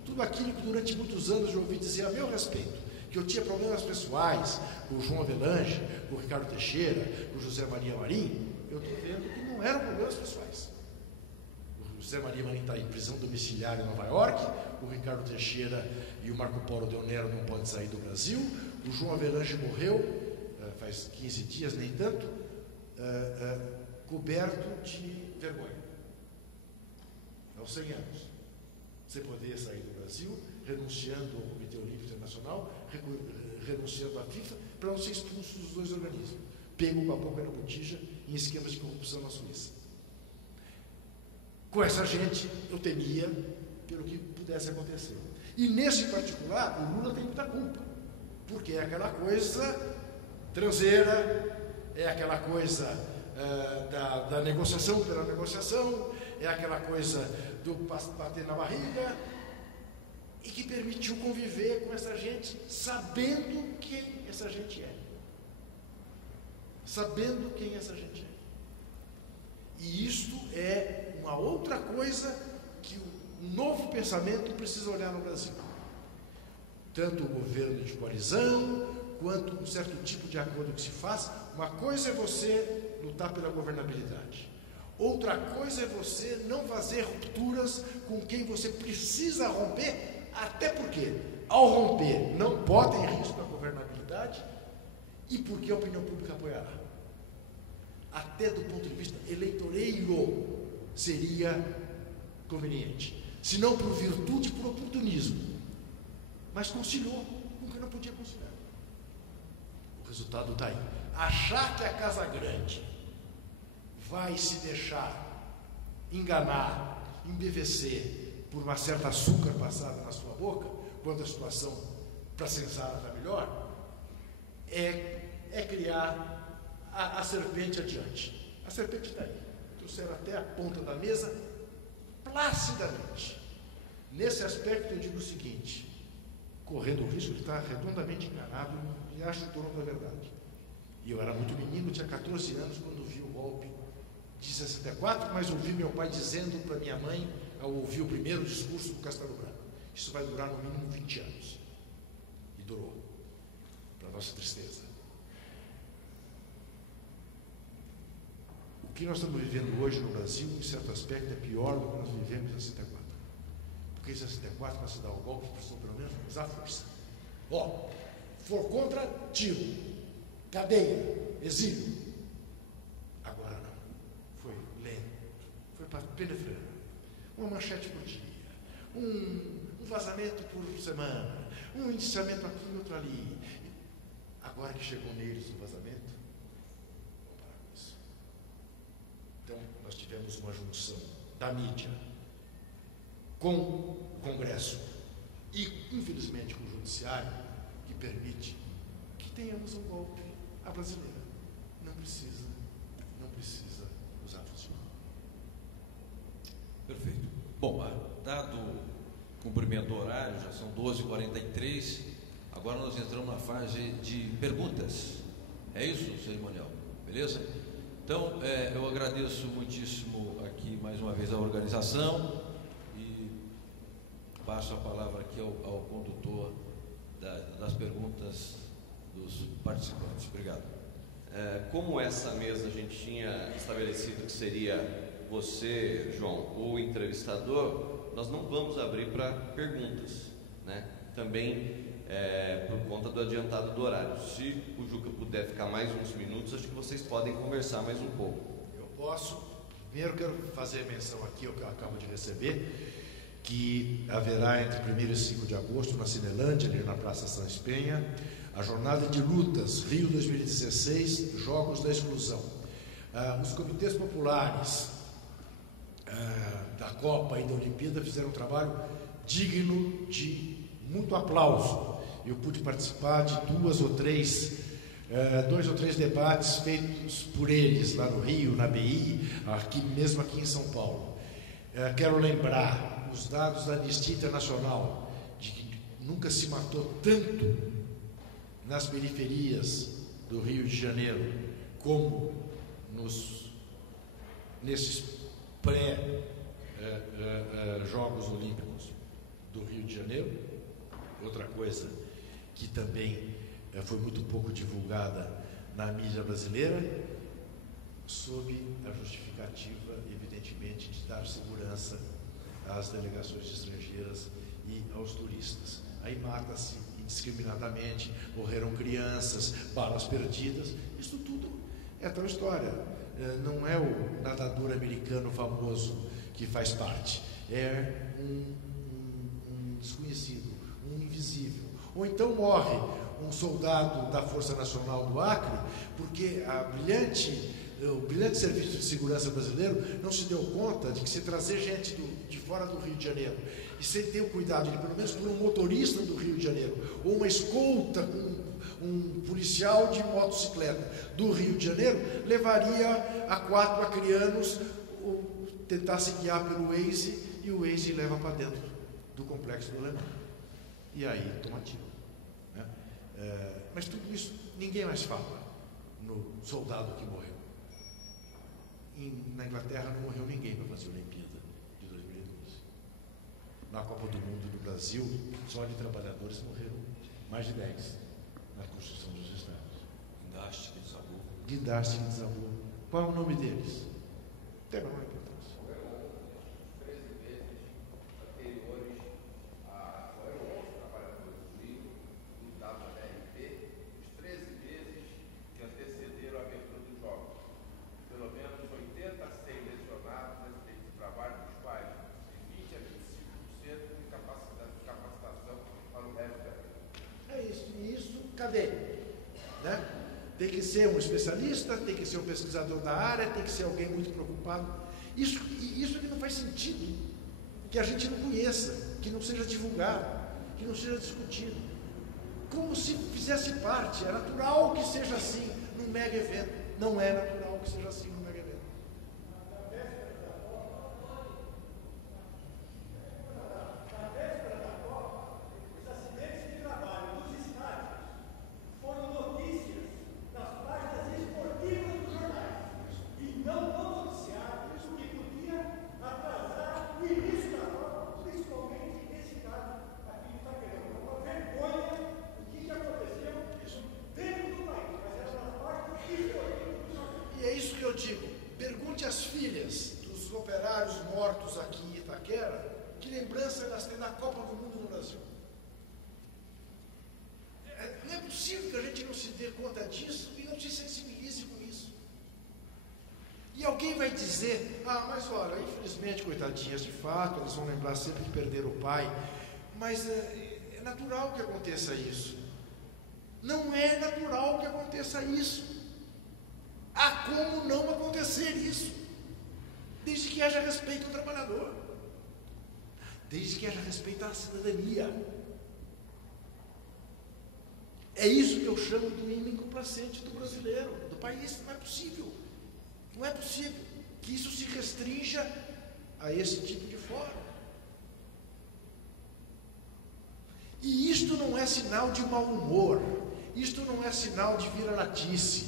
Tudo aquilo que durante muitos anos eu ouvi dizer a meu respeito, que eu tinha problemas pessoais com o João Avelange, com o Ricardo Teixeira, com o José Maria Marim, eu estou vendo que não eram problemas pessoais. O José Maria Marim está em prisão domiciliar em Nova York, o Ricardo Teixeira e o Marco Polo de Onero não podem sair do Brasil, o João Avelange morreu faz 15 dias, nem tanto, coberto de vergonha. Aos 100 anos. Sem poder sair do Brasil, renunciando ao Comitê Olímpico Internacional, renunciando à FIFA, para não ser expulso dos 2 organismos. Pego com a boca na botija em esquemas de corrupção na Suíça. Com essa gente, eu temia pelo que pudesse acontecer. E nesse particular, o Lula tem muita culpa. Porque é aquela coisa transeira, é aquela coisa da negociação pela negociação, é aquela coisa do bater na barriga, e que permitiu conviver com essa gente sabendo quem essa gente é. Sabendo quem essa gente é. E isto é uma outra coisa que o novo pensamento precisa olhar no Brasil. Tanto o governo de coalizão, quanto um certo tipo de acordo que se faz. Uma coisa é você lutar pela governabilidade. Outra coisa é você não fazer rupturas com quem você precisa romper, até porque, ao romper, não bota em risco a governabilidade e porque a opinião pública apoiará. Até do ponto de vista eleitoreiro seria conveniente. Se não por virtude, por oportunismo. Mas conciliou com o que não podia conciliar. O resultado está aí. Achar que a Casa Grande vai se deixar enganar, embevecer por uma certa açúcar passada na sua boca, quando a situação para sensata está melhor, é criar a serpente adiante. A serpente está aí. Trouxeram até a ponta da mesa placidamente. Nesse aspecto eu digo o seguinte, correndo o risco de estar redondamente enganado e acho o dono da verdade. E eu era muito menino, tinha 14 anos quando vi o golpe de 64, mas ouvi meu pai dizendo para minha mãe, ao ouvir o primeiro discurso do Castelo Branco, isso vai durar no mínimo 20 anos. E durou, para nossa tristeza. O que nós estamos vivendo hoje no Brasil, em certo aspecto, é pior do que nós vivemos em 64. Porque em 64, para se dar o golpe, precisou pelo menos usar força. For contra, tiro, cadeia, exílio. Agora não. Foi lento. Foi para penetrar. Uma manchete por dia. Um vazamento por semana. Um indiciamento aqui e outro ali. Agora que chegou neles o vazamento, vamos parar com isso. Então, nós tivemos uma junção da mídia com o Congresso e, infelizmente, com o Judiciário, que permite que tenhamos um golpe à brasileira. Não precisa usar funcional. Perfeito. Bom, dado o cumprimento do horário, já são 12h43, agora nós entramos na fase de perguntas. É isso, cerimonial? Beleza? Então, eu agradeço muitíssimo aqui mais uma vez a organização e passo a palavra aqui ao condutor das perguntas dos participantes. Obrigado. Como essa mesa a gente tinha estabelecido que seria você, João, o entrevistador, nós não vamos abrir para perguntas, né? Também por conta do adiantado do horário. Se o Juca puder ficar mais uns minutos, acho que vocês podem conversar mais um pouco. Eu posso, Primeiro quero fazer menção aqui, eu acabo de receber, que haverá entre 1º e 5 de agosto, na Cinelândia, ali na Praça São Espenha, a Jornada de Lutas, Rio 2016, Jogos da Exclusão. Os comitês populares da Copa e da Olimpíada fizeram um trabalho digno de muito aplauso. Eu pude participar de 2 ou 3 debates feitos por eles, lá no Rio, na BI, mesmo aqui em São Paulo. Quero lembrar os dados da Anistia Internacional, de que nunca se matou tanto nas periferias do Rio de Janeiro, como nesses pré-Jogos Olímpicos do Rio de Janeiro. Outra coisa que também foi muito pouco divulgada na mídia brasileira, sob a justificativa, evidentemente, de dar segurança às delegações estrangeiras e aos turistas. Aí mata-se indiscriminadamente, morreram crianças, balas perdidas, isso tudo é tal história. Não é o nadador americano famoso que faz parte, é um desconhecido, um invisível. Ou então morre um soldado da Força Nacional do Acre, porque o brilhante Serviço de Segurança brasileiro não se deu conta de que se trazer gente de fora do Rio de Janeiro e sem ter o cuidado de, pelo menos por um motorista do Rio de Janeiro, ou uma escolta com um policial de motocicleta do Rio de Janeiro, levaria a 4 acrianos tentar se guiar pelo Waze, e o Waze leva para dentro do complexo do Leblon. E aí toma tiro. Né? Mas tudo isso ninguém mais fala no soldado que morreu. Na Inglaterra não morreu ninguém para fazer a Olimpíada de 2012. Na Copa do Mundo do Brasil, só de trabalhadores morreram mais de 10 na construção dos estádios. Guindaste e Desabou. Qual é o nome deles? Tem uma importância. Cadê? Né? Tem que ser um especialista, tem que ser um pesquisador da área, tem que ser alguém muito preocupado. Isso que não faz sentido, que a gente não conheça, que não seja divulgado, que não seja discutido. Como se fizesse parte, é natural que seja assim num mega evento. Não é natural que seja assim num mega evento. Coitadinhas, de fato, elas vão lembrar sempre que perderam o pai, mas é natural que aconteça isso. Não é natural que aconteça isso. Há como não acontecer isso, desde que haja respeito ao trabalhador, desde que haja respeito à cidadania. É isso que eu chamo do hino incomplacente do brasileiro, do país. Não é possível, não é possível que isso se restrinja a esse tipo de forma. E isto não é sinal de mau humor, isto não é sinal de vira-latice,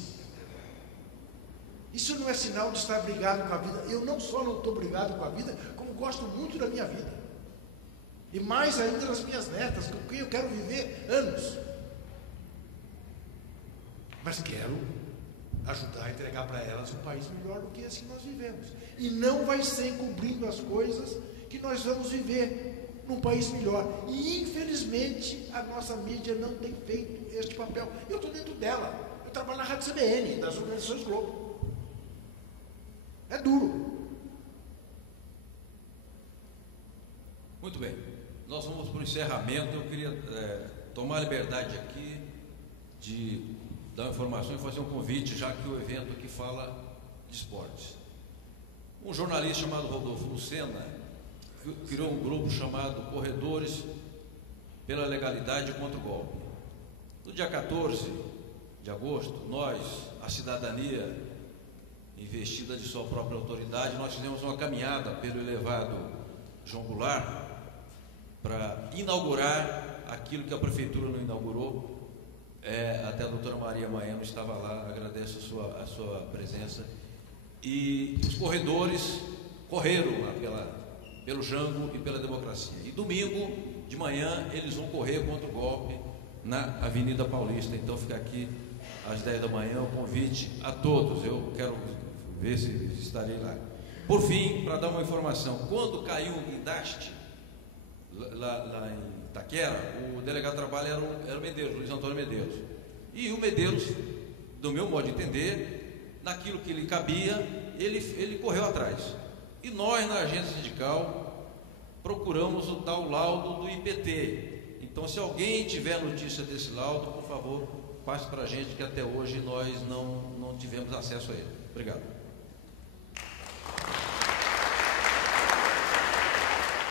isso não é sinal de estar brigado com a vida. Eu não só não estou brigado com a vida, como gosto muito da minha vida, e mais ainda das minhas netas, com quem eu quero viver anos, mas quero ajudar a entregar para elas um país melhor do que esse que nós vivemos. E não vai ser encobrindo as coisas que nós vamos viver num país melhor. E infelizmente a nossa mídia não tem feito este papel. Eu estou dentro dela. Eu trabalho na Rádio CBN, das organizações Globo. É duro. nós vamos para o encerramento. Eu queria tomar a liberdade aqui de dar uma informação e fazer um convite, já que o evento aqui fala de esportes. Um jornalista chamado Rodolfo Lucena criou um grupo chamado Corredores pela Legalidade contra o Golpe. No dia 14 de agosto, nós, a cidadania investida de sua própria autoridade, nós fizemos uma caminhada pelo elevado João Goulart para inaugurar aquilo que a prefeitura não inaugurou. Até a doutora Maria Maeno estava lá, agradeço a sua presença. E os corredores correram lá pelo Jango e pela democracia. E domingo de manhã eles vão correr contra o golpe na Avenida Paulista. Então fica aqui às 10 da manhã o convite a todos. Eu quero ver se estarei lá. Por fim, para dar uma informação, quando caiu o guindaste lá em Itaquera, o delegado de trabalho era o Medeiros, Luiz Antônio Medeiros. E o Medeiros, do meu modo de entender, naquilo que lhe cabia, ele correu atrás. E nós, na agência sindical, procuramos o tal laudo do IPT. Então, se alguém tiver notícia desse laudo, por favor, passe para a gente, que até hoje nós não tivemos acesso a ele. Obrigado.